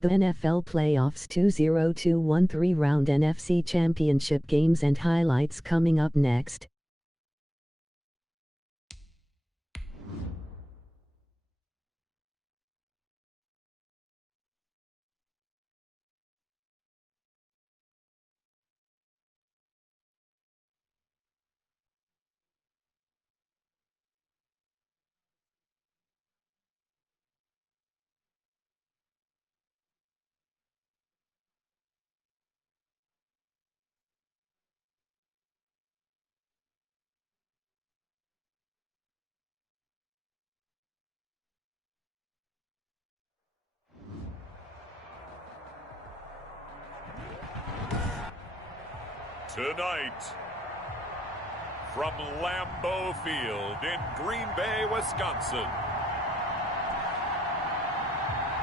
The NFL Playoffs 2021 3-round NFC Championship games and highlights coming up next. Tonight, from Lambeau Field in Green Bay, Wisconsin,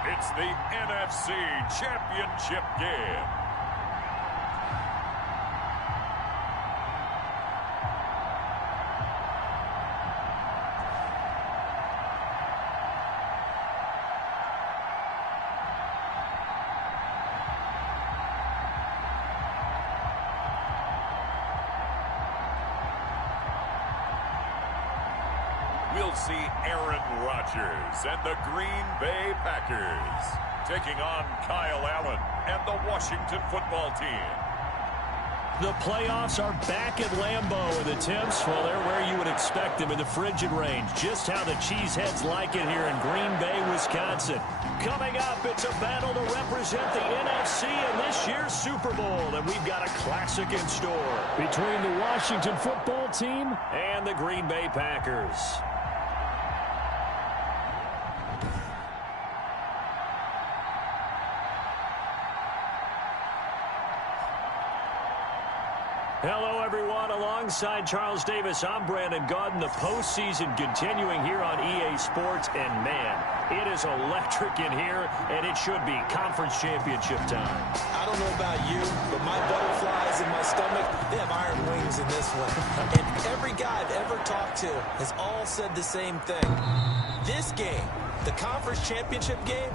it's the NFC Championship game. We'll see Aaron Rodgers and the Green Bay Packers taking on Kyle Allen and the Washington football team. The playoffs are back at Lambeau, and the temps, well, they're where you would expect them in the frigid range. Just how the Cheeseheads like it here in Green Bay, Wisconsin. Coming up, it's a battle to represent the NFC in this year's Super Bowl, and we've got a classic in store between the Washington football team and the Green Bay Packers. Hello, everyone. Alongside Charles Davis, I'm Brandon Gaudin. The postseason continuing here on EA Sports. And, man, it is electric in here, and it should be conference championship time. I don't know about you, but my butterflies in my stomach, they have iron wings in this one. And every guy I've ever talked to has all said the same thing. This game, the conference championship game,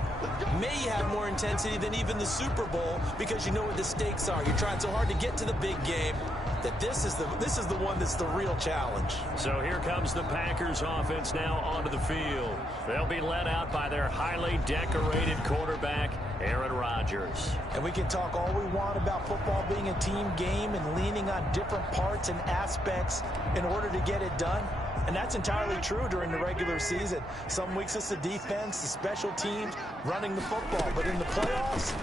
may have more intensity than even the Super Bowl because you know what the stakes are. You're trying so hard to get to the big game that this is the one that's the real challenge. So here comes the Packers offense now onto the field. They'll be led out by their highly decorated quarterback, Aaron Rodgers. And we can talk all we want about football being a team game and leaning on different parts and aspects in order to get it done. And that's entirely true during the regular season. Some weeks it's the defense, the special teams, running the football. But in the playoffs,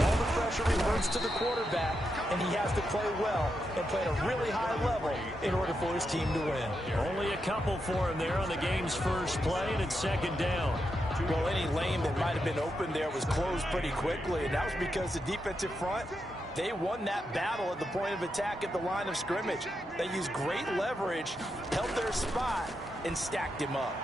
all the pressure reverts to the quarterback, and he has to play well and play at a really high level in order for his team to win. Only a couple for him there on the game's first play, and it's second down. Well, any lane that might have been open there was closed pretty quickly, and that was because the defensive front, they won that battle at the point of attack at the line of scrimmage. They used great leverage, held their spot, and stacked him up.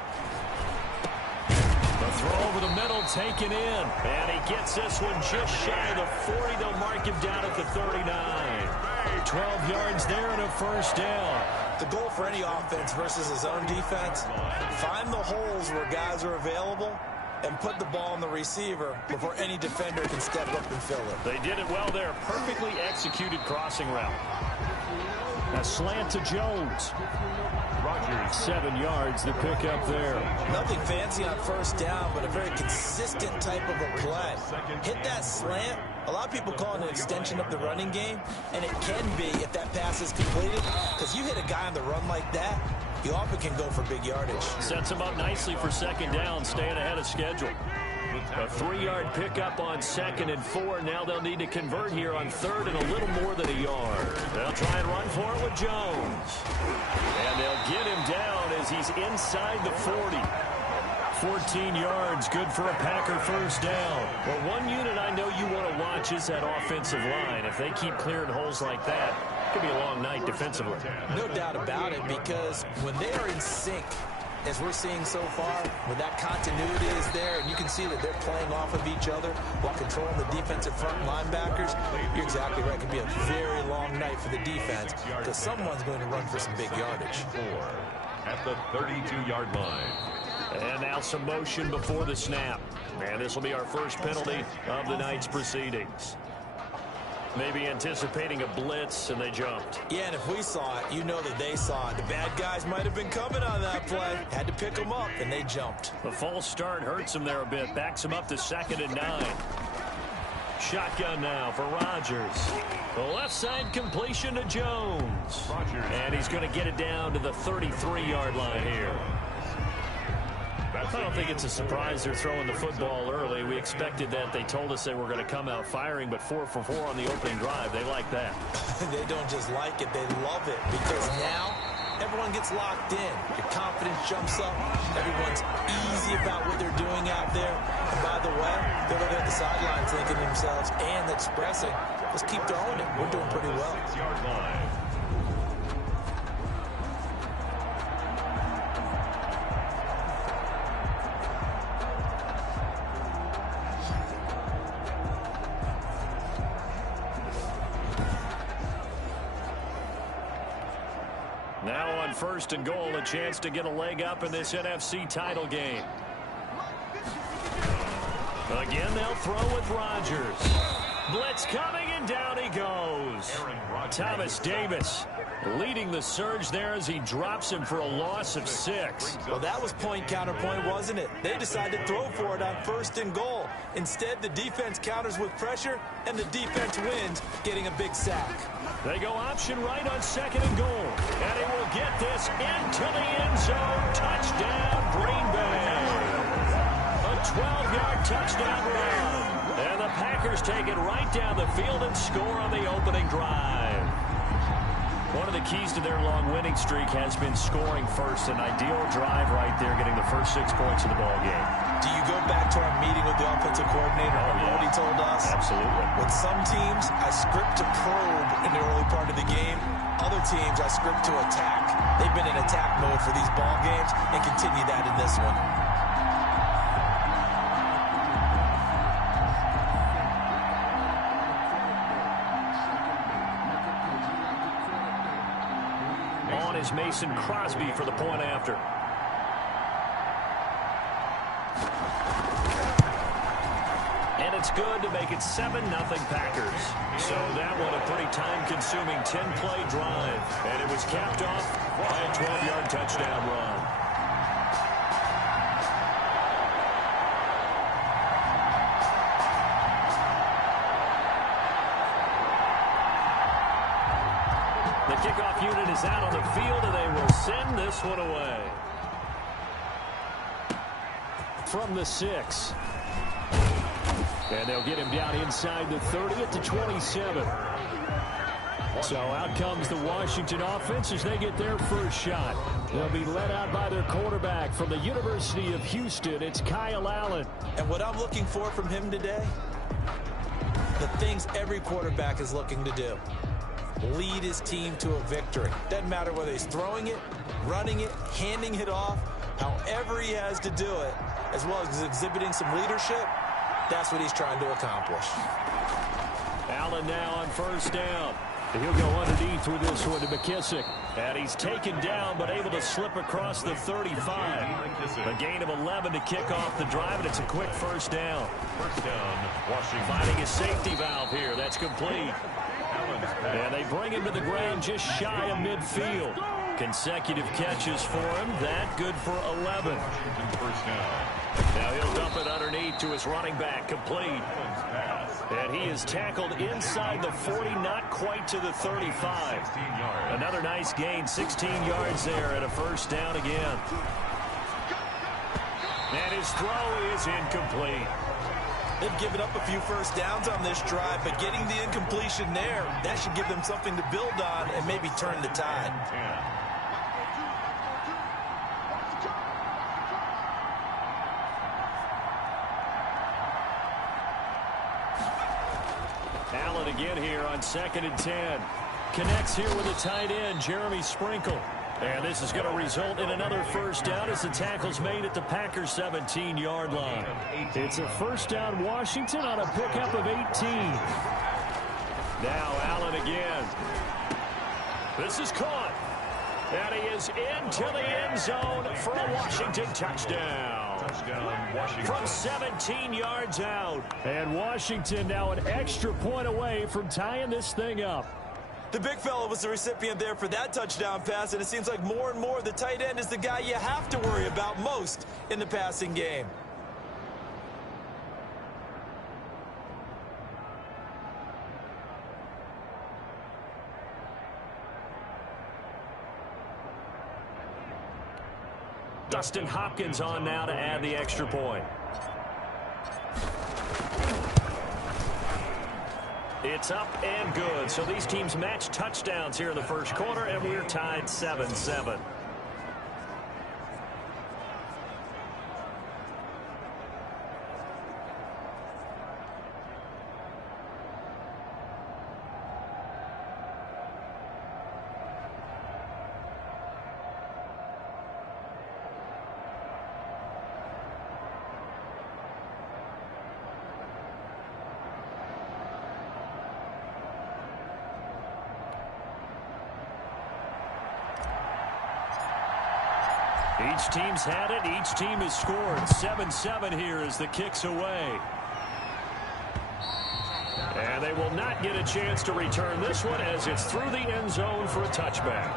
The throw over the middle taken in, and he gets this one just shy of the 40. They'll mark him down at the 39. 12 yards there and a first down. The goal for any offense versus his own defense, find the holes where guys are available and put the ball on the receiver before any defender can step up and fill it. They did it well there. Perfectly executed crossing route. A slant to Jones. Rodgers, 7 yards, the pickup there. Nothing fancy on first down, but a very consistent type of a play. Hit that slant. A lot of people call it an extension of the running game, and it can be if that pass is completed, because you hit a guy on the run like that, you often can go for big yardage. Sets him up nicely for second down, staying ahead of schedule. A 3-yard pickup on 2nd and 4. Now they'll need to convert here on 3rd and a little more than a yard. They'll try and run for it with Jones. And they'll get him down as he's inside the 40. 14 yards, good for a Packer first down. Well, one unit I know you want to watch is that offensive line. If they keep clearing holes like that, it could be a long night defensively. No doubt about it, because when they are in sync, as we're seeing so far, when that continuity is there and you can see that they're playing off of each other while controlling the defensive front linebackers, you're exactly right. It could be a very long night for the defense because someone's going to run for some big yardage. At the 32-yard line. And now some motion before the snap. And this will be our first penalty of the night's proceedings. Maybe anticipating a blitz, and they jumped. Yeah, and if we saw it, you know that they saw it. The bad guys might have been coming on that play. Had to pick them up, and they jumped. The false start hurts them there a bit. Backs them up to 2nd and 9. Shotgun now for Rodgers. The left side completion to Jones. And he's going to get it down to the 33-yard line here. I don't think it's a surprise they're throwing the football early. We expected that. They told us they were going to come out firing, but 4 for 4 on the opening drive. They like that. They don't just like it, they love it, because now everyone gets locked in. Your confidence jumps up. Everyone's easy about what they're doing out there. And by the way, they're looking at the sidelines thinking to themselves and expressing, let's keep throwing it. We're doing pretty well. Now on 1st and goal, a chance to get a leg up in this NFC title game. Again, they'll throw with Rodgers. Blitz coming, and down he goes. Thomas Davis leading the surge there as he drops him for a loss of 6. Well, that was point counterpoint, wasn't it? They decided to throw for it on 1st and goal. Instead, the defense counters with pressure, and the defense wins, getting a big sack. They go option right on 2nd and goal. And he will get this into the end zone. Touchdown, Green Bay. A 12-yard touchdown run. And the Packers take it right down the field and score on the opening drive. One of the keys to their long winning streak has been scoring first. An ideal drive right there, getting the first 6 points of the ball game. Do you go back to our meeting with the offensive coordinator? What he told us? Absolutely. With some teams, I script to probe in the early part of the game. Other teams, I script to attack. They've been in attack mode for these ball games and continue that in this one. On is Mason Crosby for the point after. And it's good to make it 7-0 Packers. So that one a pretty time-consuming 10-play drive. And it was capped off by a 12-yard touchdown run. The kickoff unit is out on the field, and they will send this one away. From the 6. And they'll get him down inside the 30 at the 27. So out comes the Washington offense as they get their first shot. They'll be led out by their quarterback from the University of Houston. It's Kyle Allen. And what I'm looking for from him today, the things every quarterback is looking to do. Lead his team to a victory. Doesn't matter whether he's throwing it, running it, handing it off, however he has to do it, as well as exhibiting some leadership. That's what he's trying to accomplish. Allen now on 1st down. He'll go underneath with this one to McKissick. And he's taken down but able to slip across the 35. A gain of 11 to kick off the drive, and it's a quick 1st down. Washington finding his safety valve here. That's complete. And they bring him to the ground just shy of midfield. Consecutive catches for him. That good for 11. Now he'll dump it underneath to his running back. Complete. And he is tackled inside the 40, not quite to the 35. Another nice gain, 16 yards there, and a 1st down again. And his throw is incomplete. They've given up a few 1st downs on this drive, but getting the incompletion there, that should give them something to build on and maybe turn the tide. Allen again here on 2nd and 10. Connects here with a tight end, Jeremy Sprinkle. And this is going to result in another 1st down as the tackle's made at the Packers 17-yard line. It's a 1st down Washington on a pickup of 18. Now Allen again. This is caught. And he is into the end zone for a Washington touchdown. Touchdown, Washington. From 17 yards out. And Washington now an extra point away from tying this thing up. The big fella was the recipient there for that touchdown pass, and it seems like more and more the tight end is the guy you have to worry about most in the passing game. Dustin Hopkins on now to add the extra point. It's up and good. So these teams match touchdowns here in the first quarter, and we're tied 7-7. Each team's had it. Each team has scored. 7-7 here as the kick's away. And they will not get a chance to return this one as it's through the end zone for a touchback.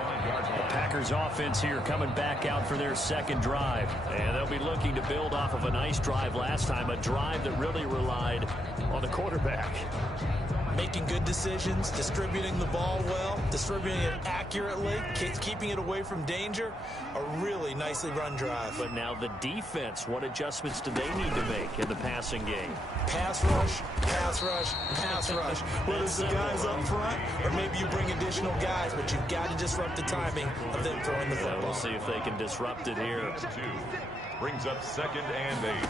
The Packers offense here coming back out for their second drive. And they'll be looking to build off of a nice drive last time, a drive that really relied on the quarterback. Making good decisions, distributing the ball well, distributing it accurately, keeping it away from danger. A really nicely run drive. But now the defense, what adjustments do they need to make in the passing game? Pass rush, pass rush, pass rush. Whether it's the guys up front or maybe you bring additional guys, but you've got to disrupt the timing of them throwing the football. We'll see if they can disrupt it here. Brings up 2nd and 8.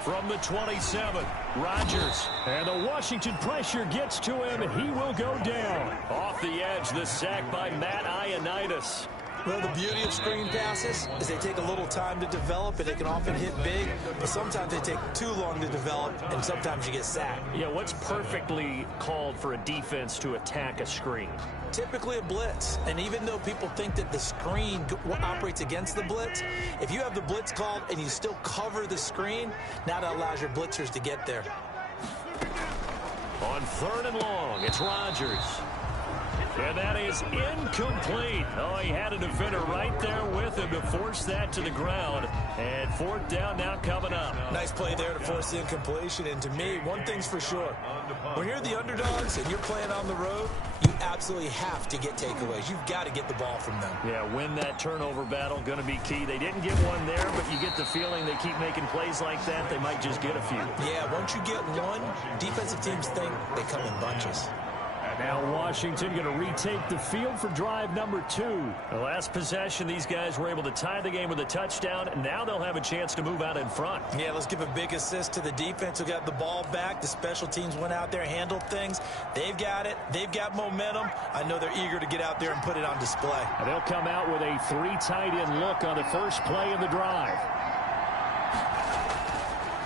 From the 27, Rodgers. And the Washington pressure gets to him, and he will go down. Off the edge, the sack by Matt Ioannidis. Well, the beauty of screen passes is they take a little time to develop, and they can often hit big, but sometimes they take too long to develop, and sometimes you get sacked. Yeah, what's perfectly called for a defense to attack a screen? Typically a blitz, and even though people think that the screen operates against the blitz, if you have the blitz called and you still cover the screen, now that allows your blitzers to get there. On 3rd and long, it's Rodgers. And that is incomplete. Oh, he had a defender right there with him to force that to the ground. And 4th down now coming up. Nice play there to force the incompletion. And to me, one thing's for sure. When you're the underdogs and you're playing on the road, you absolutely have to get takeaways. You've got to get the ball from them. Yeah, win that turnover battle, going to be key. They didn't get one there, but you get the feeling they keep making plays like that, they might just get a few. Yeah, once you get one, defensive teams think they come in bunches. Now Washington going to retake the field for drive number 2. The last possession, these guys were able to tie the game with a touchdown, and now they'll have a chance to move out in front. Yeah, let's give a big assist to the defense who got the ball back. The special teams went out there, handled things. They've got it. They've got momentum. I know they're eager to get out there and put it on display. And they'll come out with a 3 tight end look on the first play of the drive.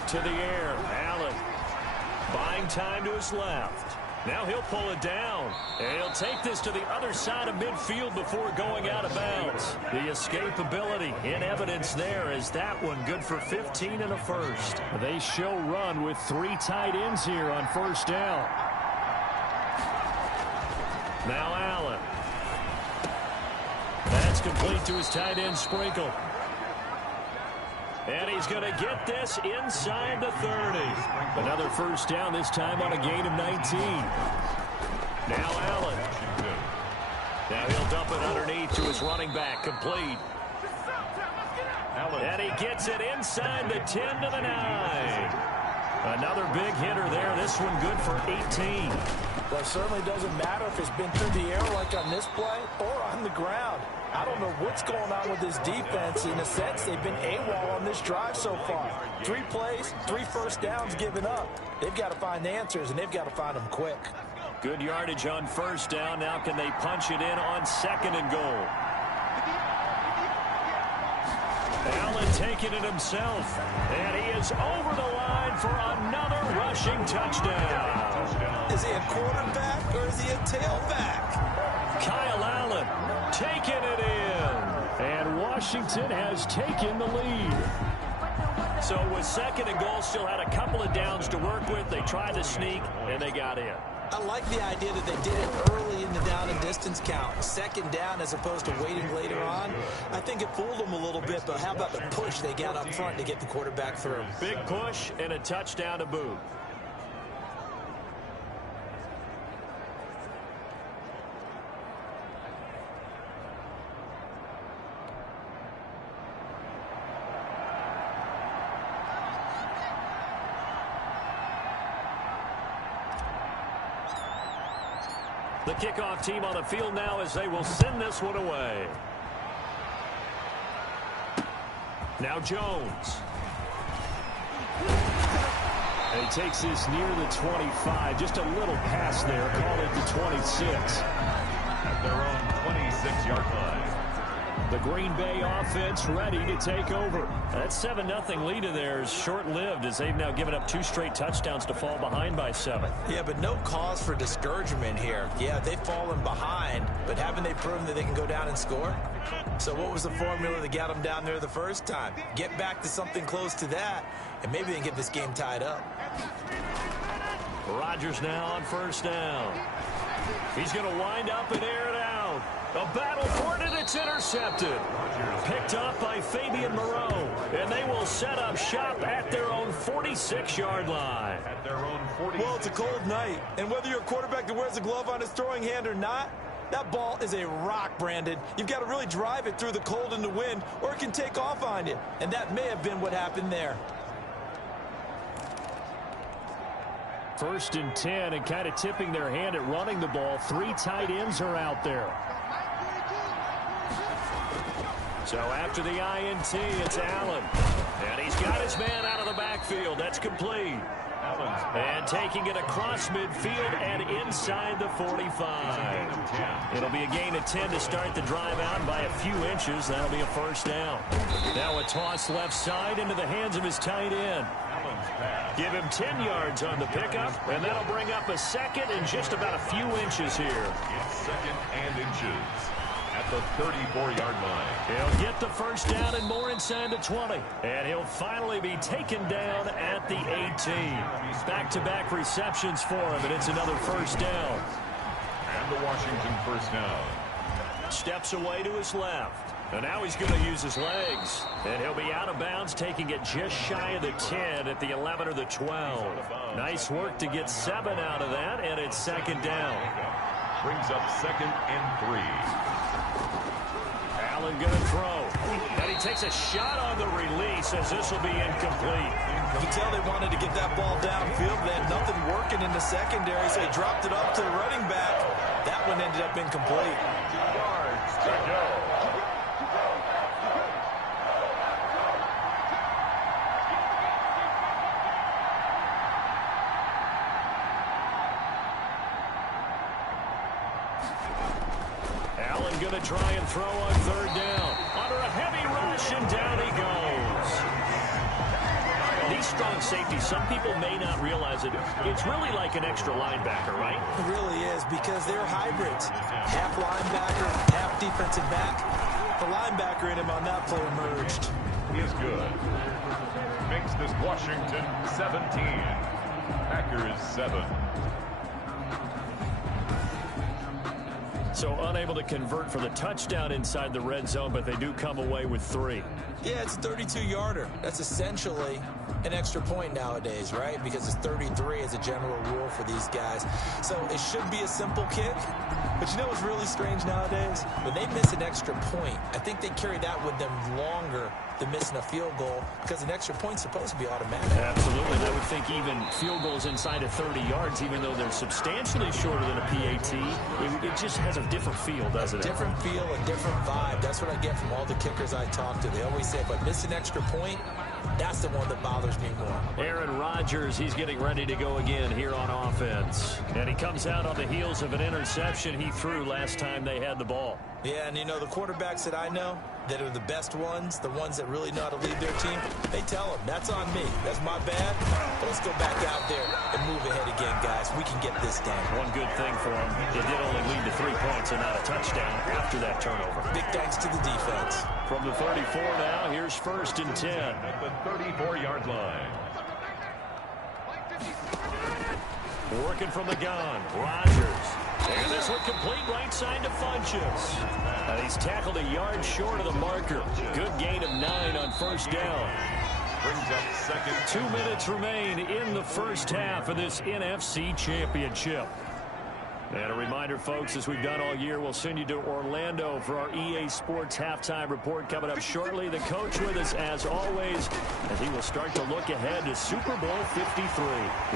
To the air, Allen buying time to his left. Now he'll pull it down, and he'll take this to the other side of midfield before going out of bounds. The escapability in evidence there as that one good for 15 and a first. They show run with 3 tight ends here on 1st down. Now Allen. That's complete to his tight end Sprinkle. And he's going to get this inside the 30. Another 1st down, this time on a gain of 19. Now Allen. Now he'll dump it underneath to his running back. Complete. And he gets it inside the 10 to the 9. Another big hitter there. This one good for 18. Well, it certainly doesn't matter if it's been through the air like on this play or on the ground. I don't know what's going on with this defense. In a sense, they've been AWOL on this drive so far. 3 plays, 3 1st downs given up. They've got to find answers, and they've got to find them quick. Good yardage on 1st down. Now can they punch it in on 2nd and goal? Allen taking it himself. And he is over the line for another rushing touchdown. Is he a quarterback or is he a tailback? Kyle Allen taking it in. And Washington has taken the lead. So with second and goal, still had a couple of downs to work with. They tried to sneak, and they got in. I like the idea that they did it early in the down and distance count. Second down as opposed to waiting later on. I think it fooled them a little bit, but how about the push they got up front to get the quarterback through? Big push and a touchdown to boot. The kickoff team on the field now as they will send this one away. Now Jones. And he takes this near the 25. Just a little pass there. Call it the 26. At their own 26-yard line. The Green Bay offense ready to take over. That 7-0 lead of theirs short-lived as they've now given up 2 straight touchdowns to fall behind by 7. Yeah, but no cause for discouragement here. Yeah, they've fallen behind, but haven't they proven that they can go down and score? So what was the formula that got them down there the first time? Get back to something close to that, and maybe they can get this game tied up. Rodgers now on first down. He's going to wind up and air it out. A battle for it, and it's intercepted. Picked up by Fabian Moreau, and they will set up shop at their own 46-yard line. At their own 46. Well, it's a cold night, and whether you're a quarterback that wears a glove on his throwing hand or not, that ball is a rock, Brandon. You've got to really drive it through the cold and the wind, or it can take off on you, and that may have been what happened there. 1st and 10, and kind of tipping their hand at running the ball. 3 tight ends are out there. So after the INT, it's Allen. And he's got his man out of the backfield. That's complete. And taking it across midfield and inside the 45. It'll be a gain of 10 to start the drive out by a few inches. That'll be a first down. Now a toss left side into the hands of his tight end. Give him 10 yards on the pickup, and that'll bring up a second and just about a few inches here. It's second and inches at the 34-yard line. He'll get the first down and more inside the 20. And he'll finally be taken down at the 18. Back-to-back receptions for him, and it's another first down. And the Washington first down. Steps away to his left. And now he's going to use his legs. And he'll be out of bounds, taking it just shy of the 10 at the 11 or the 12. Nice work to get 7 out of that, and it's second down. Brings up second and 3. Allen going to throw. And he takes a shot on the release as this will be incomplete. You can tell they wanted to get that ball downfield. They had nothing working in the secondary, so he dropped it up to the running back. That one ended up incomplete. 2 yards to go. Allen going to try and throw on third down. Under a heavy rush, and down he goes. These strong safeties, some people may not realize it. It's really like an extra linebacker, right? It really is, because they're hybrids. Half linebacker, half defensive back. The linebacker in him on that play emerged. He is good. Makes this Washington 17. Packers 7. So unable to convert for the touchdown inside the red zone, but they do come away with 3. Yeah, it's a 32-yarder. That's essentially an extra point nowadays, right? Because it's 33 as a general rule for these guys. So it should be a simple kick. But you know what's really strange nowadays? When they miss an extra point, I think they carry that with them longer than missing a field goal, because an extra point's supposed to be automatic. Absolutely. And I would think even field goals inside of 30 yards, even though they're substantially shorter than a PAT, it just has a different feel, doesn't it? A different feel, a different vibe. That's what I get from all the kickers I talk to. They always say, if I miss an extra point, that's the one that bothers me more. Aaron Rodgers, he's getting ready to go again here on offense. And he comes out on the heels of an interception he threw last time they had the ball. Yeah, and you know, the quarterbacks that I know, that are the best ones, the ones that really know how to lead their team, they tell them, that's on me. That's my bad. But let's go back out there and move ahead again, guys. We can get this done. One good thing for them, it did only lead to 3 points and not a touchdown after that turnover. Big thanks to the defense. From the 34 now, here's 1st and 10. At the 34-yard line. Working from the gun, Rodgers. And this one complete right side to Funchess. And he's tackled a yard short of the marker. Good gain of 9 on 1st down. Brings up 2nd. 2 minutes remain in the first half of this NFC Championship. And a reminder, folks, as we've done all year, we'll send you to Orlando for our EA Sports halftime report coming up shortly. The coach with us, as always, and he will start to look ahead to Super Bowl 53.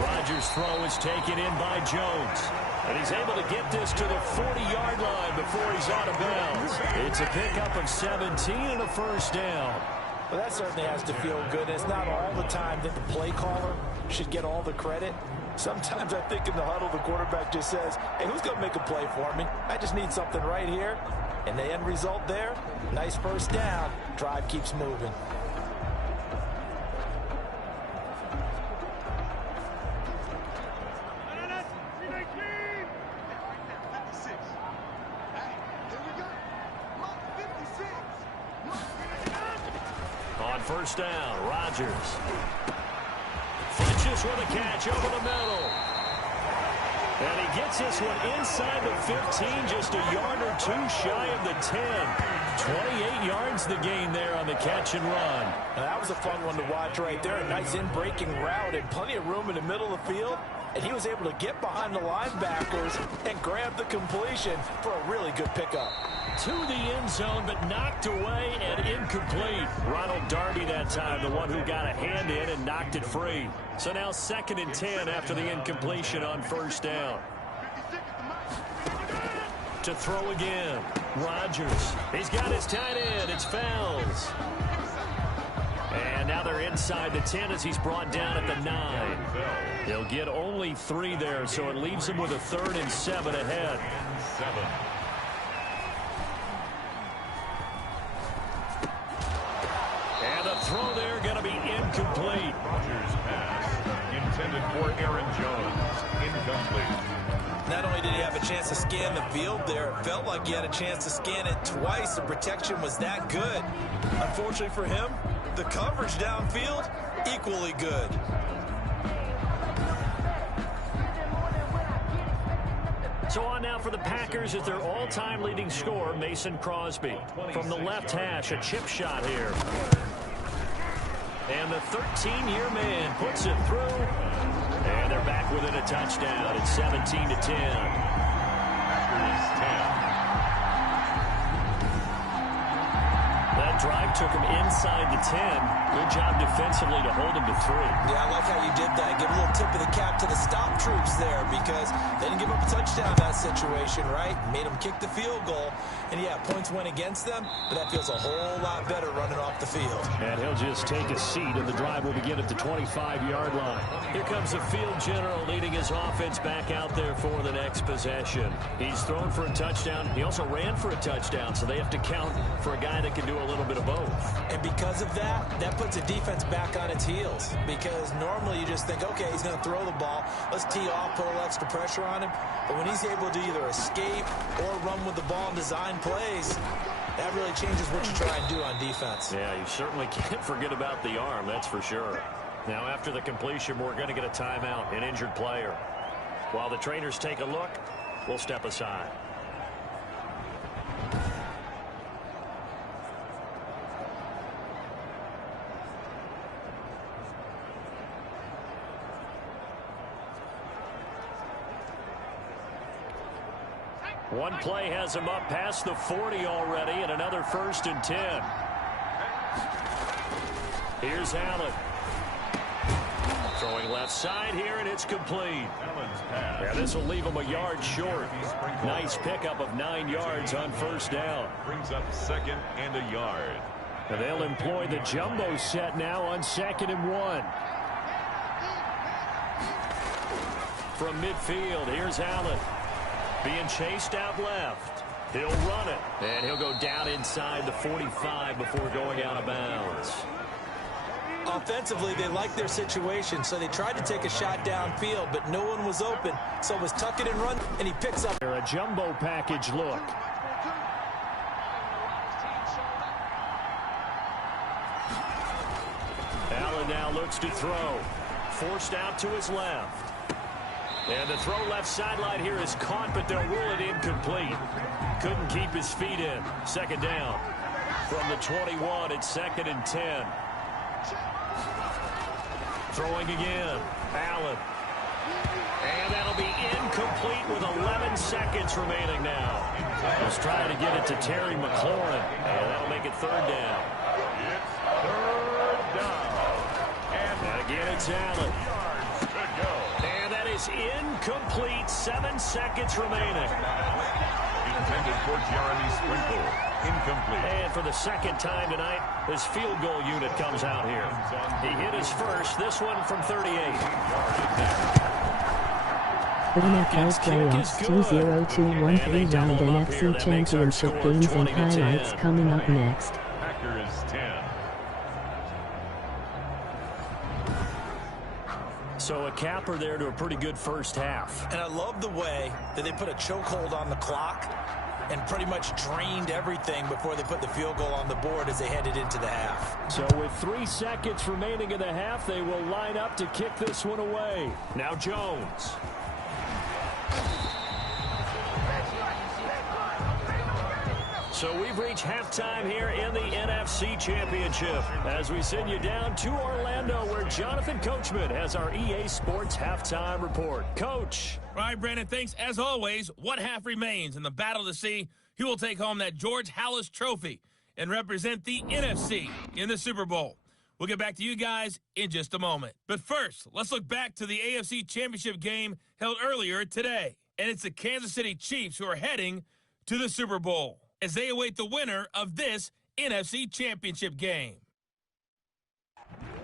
Rodgers' throw is taken in by Jones. And he's able to get this to the 40-yard line before he's out of bounds. It's a pickup of 17 and a 1st down. Well, that certainly has to feel good. It's not all the time that the play caller should get all the credit. Sometimes I think in the huddle, the quarterback just says, hey, who's going to make a play for me? I just need something right here. And the end result there, nice 1st down. Drive keeps moving. On 1st down, Rodgers. Funchess with a catch over the middle. And he gets this one inside the 15, just a yard or 2 shy of the 10. 28 yards the gain there on the catch and run. Now, that was a fun one to watch right there. A nice in-breaking route and plenty of room in the middle of the field. And he was able to get behind the linebackers and grab the completion for a really good pickup. To the end zone, but knocked away and incomplete. Ronald Darby that time, the one who got a hand in and knocked it free. So now 2nd and 10 after the incompletion on 1st down. To throw again, Rodgers. He's got his tight end. It's Fells. And now they're inside the 10 as he's brought down at the 9. He'll get only 3 there, so it leaves him with a 3rd and 7 ahead. 7. And the throw there going to be incomplete. Rodgers' pass intended for Aaron Jones. Incomplete. Not only did he have a chance to scan the field there, it felt like he had a chance to scan it twice. The protection was that good. Unfortunately for him, the coverage downfield, equally good. So on now for the Packers is their all-time leading scorer, Mason Crosby. From the left hash, a chip shot here. And the 13-year man puts it through. And they're back within a touchdown. It's 17-10. Packers 10. That drive took him inside the 10. Good job defensively to hold him to 3. Yeah, I like how you did that. Give a little tip of the cap to the stop troops there because they didn't give up a touchdown in that situation, right? Made them kick the field goal. And, yeah, points went against them, but that feels a whole lot better running off the field. And he'll just take a seat, and the drive will begin at the 25-yard line. Here comes the field general leading his offense back out there for the next possession. He's thrown for a touchdown. He also ran for a touchdown, so they have to count for a guy that can do a little bit of both. And because of that, that puts the defense back on its heels because normally you just think, okay, he's going to throw the ball. Let's tee off, put a little extra pressure on him. But when he's able to either escape or run with the ball and design plays, that really changes what you try and do on defense. Yeah, you certainly can't forget about the arm, that's for sure. Now, after the completion, we're going to get a timeout, an injured player. While the trainers take a look, we'll step aside. One play has him up past the 40 already, and another 1st and 10. Here's Allen. Throwing left side here, and it's complete. Yeah, this will leave him a yard short. Nice pickup of 9 yards on 1st down. Brings up 2nd and a yard. And they'll employ the jumbo set now on 2nd and 1. From midfield, here's Allen. Being chased out left. He'll run it, and he'll go down inside the 45 before going out of bounds. Offensively, they liked their situation, so they tried to take a shot downfield, but no one was open. So it was tuck it and run, and he picks up a jumbo package look. Allen now looks to throw. Forced out to his left. And the throw left sideline here is caught, but they'll rule it incomplete. Couldn't keep his feet in. Second down. From the 21, it's 2nd and 10. Throwing again. Allen. And that'll be incomplete with 11 seconds remaining now. He's trying to get it to Terry McLaurin. And that'll make it 3rd down. It's 3rd down. And again, it's Allen. And that is incomplete. 7 seconds remaining. Intended for Jeremy Sprinkle. Incomplete. And for the 2nd time tonight, his field goal unit comes out here. He hit his first, this one from 38. The NFL Playoffs 20213 round NFC Championship games and highlights coming up next. Packers 10. So a capper there to a pretty good first half. And I love the way that they put a chokehold on the clock and pretty much drained everything before they put the field goal on the board as they headed into the half. So with 3 seconds remaining in the half, they will line up to kick this one away. Now Jones. So we've reached halftime here in the NFC Championship as we send you down to Orlando where Jonathan Coachman has our EA Sports Halftime Report. Coach. All right, Brandon, thanks. As always, one half remains in the battle to see who will take home that George Halas Trophy and represent the NFC in the Super Bowl. We'll get back to you guys in just a moment. But first, let's look back to the AFC Championship game held earlier today. And it's the Kansas City Chiefs who are heading to the Super Bowl as they await the winner of this NFC Championship game.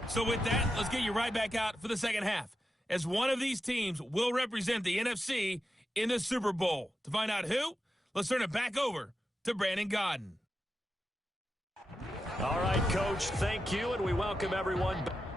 So with that, let's get you right back out for the second half, as one of these teams will represent the NFC in the Super Bowl. To find out who, let's turn it back over to Brandon Gaudin. All right, Coach, thank you, and we welcome everyone back.